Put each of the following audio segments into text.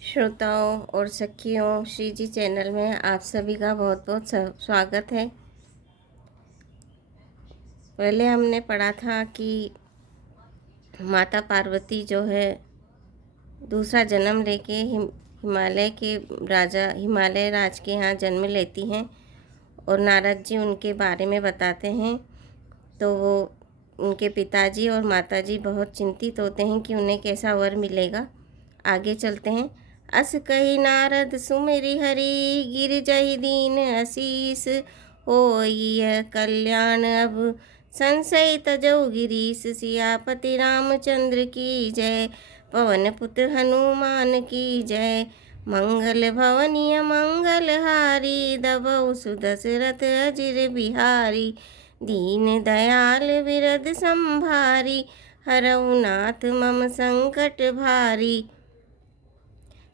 श्रोताओं और सखियों, श्री जी चैनल में आप सभी का बहुत बहुत स्वागत है। पहले हमने पढ़ा था कि माता पार्वती जो है दूसरा जन्म लेके हिमालय के हिमालय राज के यहाँ जन्म लेती हैं और नारद जी उनके बारे में बताते हैं। तो वो उनके पिताजी और माताजी बहुत चिंतित होते हैं कि उन्हें कैसा वर मिलेगा। आगे चलते हैं। अस कही नारद सुमिरि हरि, गिर जहि दीन असीस, होई यह कल्याण अब संशय तजौ गिरीश। सियापति रामचंद्र की जय, पवन पुत्र हनुमान की जय। मंगल भवनीय मंगल हारी, दबौ सुदशरथ अजिर बिहारी। दीन दयाल विरद संभारी, हरऊ नाथ मम संकट भारी।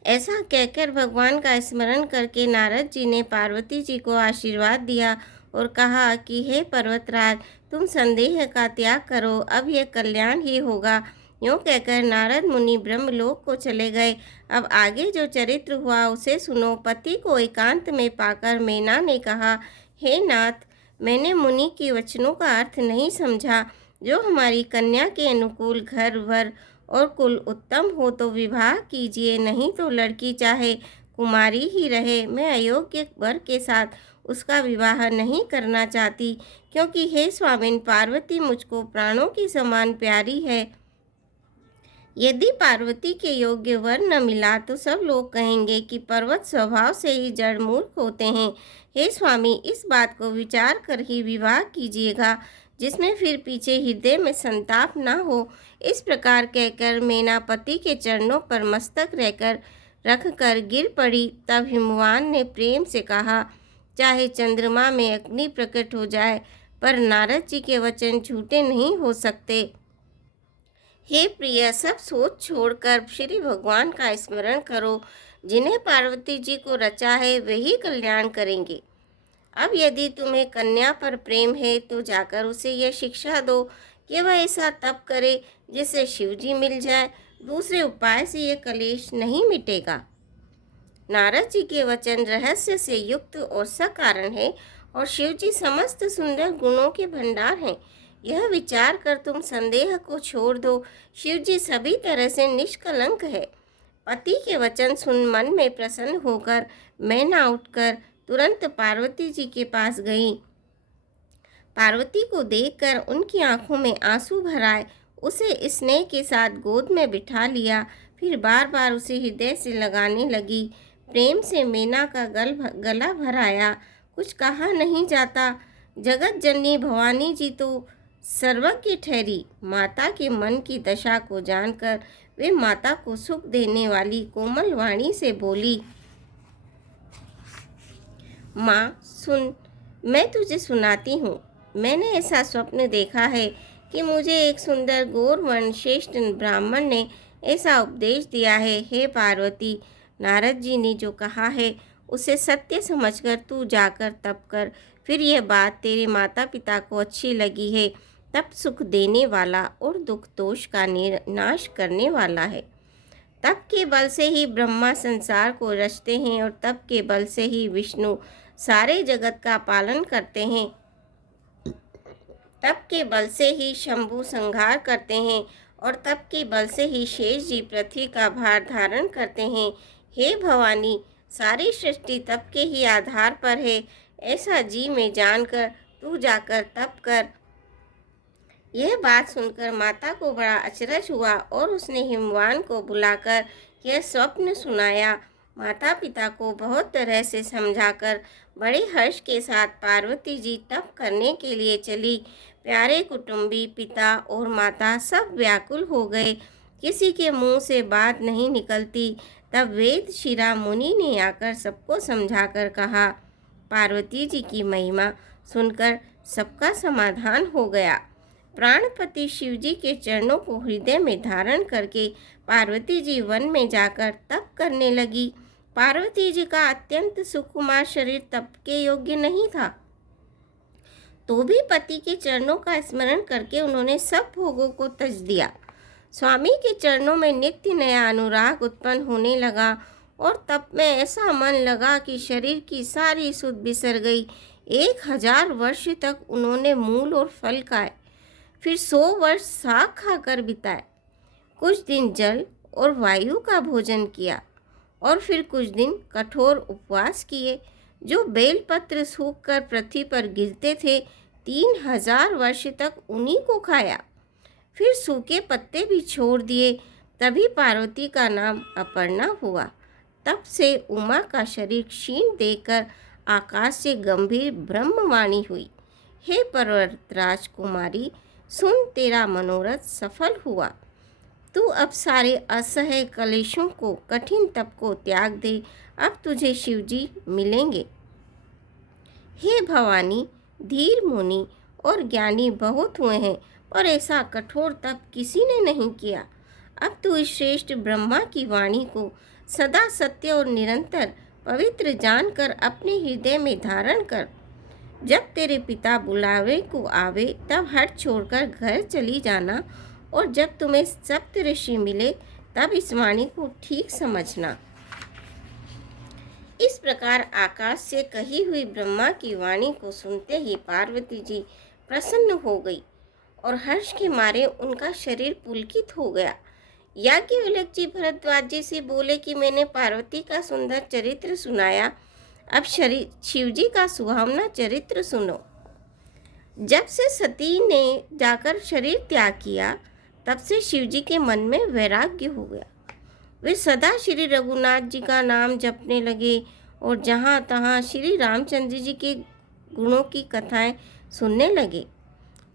ऐसा कहकर भगवान का स्मरण करके नारद जी ने पार्वती जी को आशीर्वाद दिया और कहा कि हे पर्वतराज, तुम संदेह का त्याग करो, अब यह कल्याण ही होगा। यूँ कहकर नारद मुनि ब्रह्मलोक को चले गए। अब आगे जो चरित्र हुआ उसे सुनो। पति को एकांत में पाकर मैना ने कहा, हे नाथ, मैंने मुनि के वचनों का अर्थ नहीं समझा। जो हमारी कन्या के अनुकूल घर वर और कुल उत्तम हो तो विवाह कीजिए, नहीं तो लड़की चाहे कुमारी ही रहे। मैं अयोग्य वर के साथ उसका विवाह नहीं करना चाहती, क्योंकि हे स्वामिन, पार्वती मुझको प्राणों की समान प्यारी है। यदि पार्वती के योग्य वर न मिला तो सब लोग कहेंगे कि पर्वत स्वभाव से ही जड़ मूर्ख होते हैं। हे स्वामी, इस बात को विचार कर ही विवाह कीजिएगा, जिसमें फिर पीछे हृदय में संताप न हो। इस प्रकार कहकर मैना पति के चरणों पर मस्तक रखकर गिर पड़ी। तब हिमवान ने प्रेम से कहा, चाहे चंद्रमा में अग्नि प्रकट हो जाए, पर नारद जी के वचन झूठे नहीं हो सकते। हे प्रिय, सब सोच छोड़कर श्री भगवान का स्मरण करो। जिन्हें पार्वती जी को रचा है वही कल्याण करेंगे। अब यदि तुम्हें कन्या पर प्रेम है तो जाकर उसे यह शिक्षा दो कि वह ऐसा तप करे जिससे शिव जी मिल जाए। दूसरे उपाय से यह कलेश नहीं मिटेगा। नारद जी के वचन रहस्य से युक्त और सकारण है और शिव जी समस्त सुंदर गुणों के भंडार हैं। यह विचार कर तुम संदेह को छोड़ दो। शिव जी सभी तरह से निष्कलंक है। पति के वचन सुन मन में प्रसन्न होकर मैना उठकर तुरंत पार्वती जी के पास गई। पार्वती को देखकर उनकी आंखों में आंसू भर आए। उसे स्नेह के साथ गोद में बिठा लिया, फिर बार बार उसे हृदय से लगाने लगी। प्रेम से मैना का गला भर आया। कुछ कहा नहीं जाता। जगत जननी भवानी जी तो सर्वज्ञ ठहरी। माता के मन की दशा को जानकर वे माता को सुख देने वाली कोमल वाणी से बोली, माँ सुन, मैं तुझे सुनाती हूँ। मैंने ऐसा स्वप्न देखा है कि मुझे एक सुंदर गौरवर्ण श्रेष्ठ ब्राह्मण ने ऐसा उपदेश दिया है। हे पार्वती, नारद जी ने जो कहा है उसे सत्य समझकर तू जाकर तप कर। फिर यह बात तेरे माता पिता को अच्छी लगी है। तप सुख देने वाला और दुख दोष का नाश करने वाला है। तप के बल से ही ब्रह्मा संसार को रचते हैं और तप के बल से ही विष्णु सारे जगत का पालन करते हैं। तप के बल से ही शंभु संहार करते हैं और तप के बल से ही शेष जी पृथ्वी का भार धारण करते हैं। हे भवानी, सारी सृष्टि तप के ही आधार पर है। ऐसा जी में जानकर तू जाकर तप कर। यह बात सुनकर माता को बड़ा अचरज हुआ और उसने हिमवान को बुलाकर यह स्वप्न सुनाया। माता पिता को बहुत तरह से समझाकर बड़े हर्ष के साथ पार्वती जी तप करने के लिए चली। प्यारे कुटुंबी, पिता और माता सब व्याकुल हो गए। किसी के मुंह से बात नहीं निकलती। तब वेद शिरा मुनि ने आकर सबको समझाकर कहा। पार्वती जी की महिमा सुनकर सबका समाधान हो गया। प्राणपति शिवजी के चरणों को हृदय में धारण करके पार्वती जी वन में जाकर तप करने लगी। पार्वती जी का अत्यंत सुकुमार शरीर तप के योग्य नहीं था, तो भी पति के चरणों का स्मरण करके उन्होंने सब भोगों को त्यज दिया। स्वामी के चरणों में नित्य नया अनुराग उत्पन्न होने लगा और तप में ऐसा मन लगा कि शरीर की सारी सुध बिसर गई। 1000 वर्ष तक उन्होंने मूल और फल खाए, फिर 100 वर्ष साग खाकर बिताए। कुछ दिन जल और वायु का भोजन किया और फिर कुछ दिन कठोर उपवास किए, जो बेलपत्र सूखकर पृथ्वी पर गिरते थे। 3000 वर्ष तक उन्हीं को खाया, फिर सूखे पत्ते भी छोड़ दिए। तभी पार्वती का नाम अपर्णा हुआ। तब से उमा का शरीर क्षीण देखकर आकाश से गंभीर ब्रह्मवाणी हुई, हे पर्वतराज कुमारी, सुन, तेरा मनोरथ सफल हुआ। तू अब सारे असह्य कलेशों को, कठिन तप को त्याग दे। अब तुझे शिवजी मिलेंगे। हे भवानी, धीर मुनि और ज्ञानी बहुत हुए हैं, पर ऐसा कठोर तप किसी ने नहीं किया। अब तू इस श्रेष्ठ ब्रह्मा की वाणी को सदा सत्य और निरंतर पवित्र जानकर अपने हृदय में धारण कर। जब तेरे पिता बुलावे को आवे तब हट छोड़कर घर चली जाना, और जब तुम्हें सप्त ऋषि मिले तब इस वाणी को ठीक समझना। इस प्रकार आकाश से कही हुई ब्रह्मा की वाणी को सुनते ही पार्वती जी प्रसन्न हो गई और हर्ष के मारे उनका शरीर पुलकित हो गया। याज्ञवल्क्य जी भरद्वाज जी से बोले कि मैंने पार्वती का सुंदर चरित्र सुनाया, अब शिव जी का सुहावना चरित्र सुनो। जब से सती ने जाकर शरीर त्याग किया, तब से शिव जी के मन में वैराग्य हो गया। वे सदा श्री रघुनाथ जी का नाम जपने लगे और जहाँ तहाँ श्री रामचंद्र जी के गुणों की कथाएं सुनने लगे।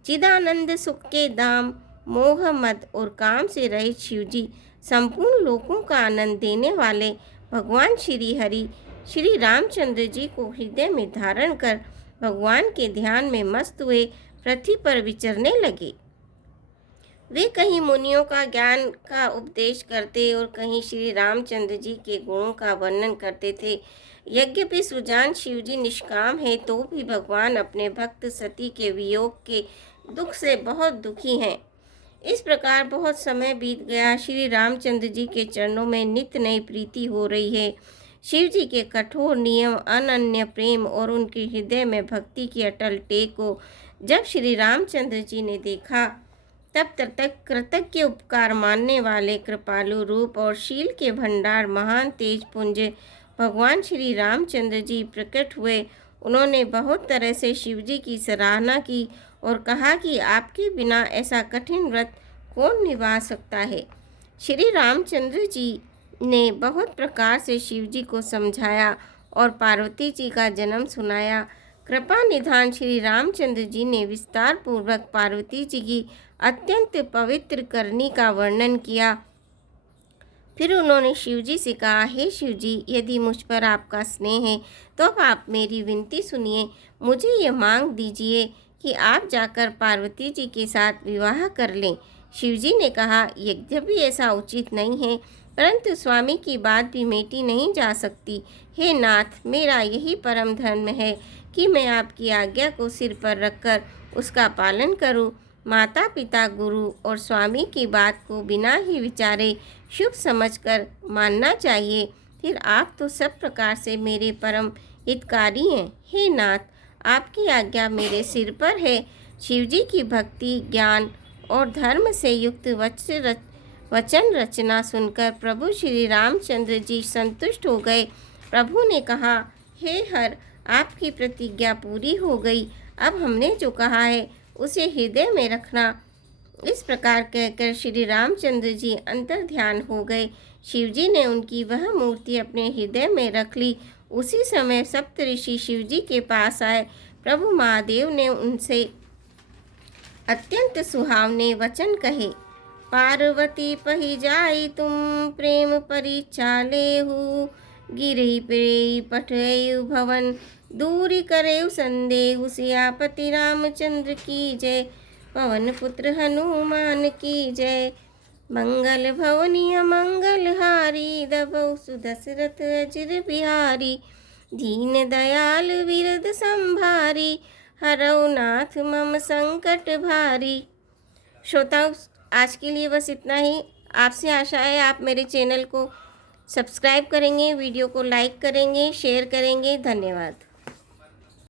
चिदानंद सुख के धाम, मोह मद और काम से रहित शिव जी, संपूर्ण लोकों का आनंद देने वाले भगवान श्री हरि श्री रामचंद्र जी को हृदय में धारण कर भगवान के ध्यान में मस्त हुए पृथ्वी पर विचरने लगे। वे कहीं मुनियों का ज्ञान का उपदेश करते और कहीं श्री रामचंद्र जी के गुणों का वर्णन करते थे। यद्यपि सुजान शिवजी निष्काम है, तो भी भगवान अपने भक्त सती के वियोग के दुख से बहुत दुखी हैं। इस प्रकार बहुत समय बीत गया। श्री रामचंद्र जी के चरणों में नित्य नई प्रीति हो रही है। शिव जी के कठोर नियम, अनन्य प्रेम और उनके हृदय में भक्ति की अटल टेक को जब श्री रामचंद्र जी ने देखा, तब तक कृतज्ञ उपकार मानने वाले कृपालु रूप और शील के भंडार महान तेज पुंज भगवान श्री रामचंद्र जी प्रकट हुए। उन्होंने बहुत तरह से शिव जी की सराहना की और कहा कि आपके बिना ऐसा कठिन व्रत कौन निभा सकता है। श्री रामचंद्र जी ने बहुत प्रकार से शिव जी को समझाया और पार्वती जी का जन्म सुनाया। कृपा निधान श्री रामचंद्र जी ने विस्तार पूर्वक पार्वती जी की अत्यंत पवित्र करनी का वर्णन किया। फिर उन्होंने शिवजी से कहा, हे शिवजी, यदि मुझ पर आपका स्नेह है तो अब आप मेरी विनती सुनिए। मुझे ये मांग दीजिए कि आप जाकर पार्वती जी के साथ विवाह कर लें। शिवजी ने कहा, यद्यपि ऐसा उचित नहीं है, परंतु स्वामी की बात भी मेटी नहीं जा सकती। हे नाथ, मेरा यही परम धर्म है कि मैं आपकी आज्ञा को सिर पर रखकर उसका पालन करूं। माता पिता, गुरु और स्वामी की बात को बिना ही विचारे शुभ समझकर मानना चाहिए। फिर आप तो सब प्रकार से मेरे परम हितकारी हैं। हे नाथ, आपकी आज्ञा मेरे सिर पर है। शिवजी की भक्ति, ज्ञान और धर्म से युक्त वचन रचना सुनकर प्रभु श्री रामचंद्र जी संतुष्ट हो गए। प्रभु ने कहा, हे हर, आपकी प्रतिज्ञा पूरी हो गई। अब हमने जो कहा है उसे हृदय में रखना। इस प्रकार कहकर श्री रामचंद्र जी अंतर ध्यान हो गए। शिवजी ने उनकी वह मूर्ति अपने हृदय में रख ली। उसी समय सप्तऋषि शिवजी के पास आए। प्रभु महादेव ने उनसे अत्यंत सुहावने वचन कहे। पार्वती पही जाई तुम प्रेम परीक्षा लेहु, गिरहि प्रेई पठयु भवन, दूरी करेउ संदेहु, सियापति रामचंद्र की जय, पवन पुत्र हनुमान की जय। मंगल भवनीय मंगल हारी, दबौ सुदशरथ अजिर बिहारी, दीन दयाल विरद संभारी, हरौ नाथ मम संकट भारी। श्रोताओं, आज के लिए बस इतना ही। आपसे आशा है आप मेरे चैनल को सब्सक्राइब करेंगे, वीडियो को लाइक करेंगे, शेयर करेंगे। धन्यवाद।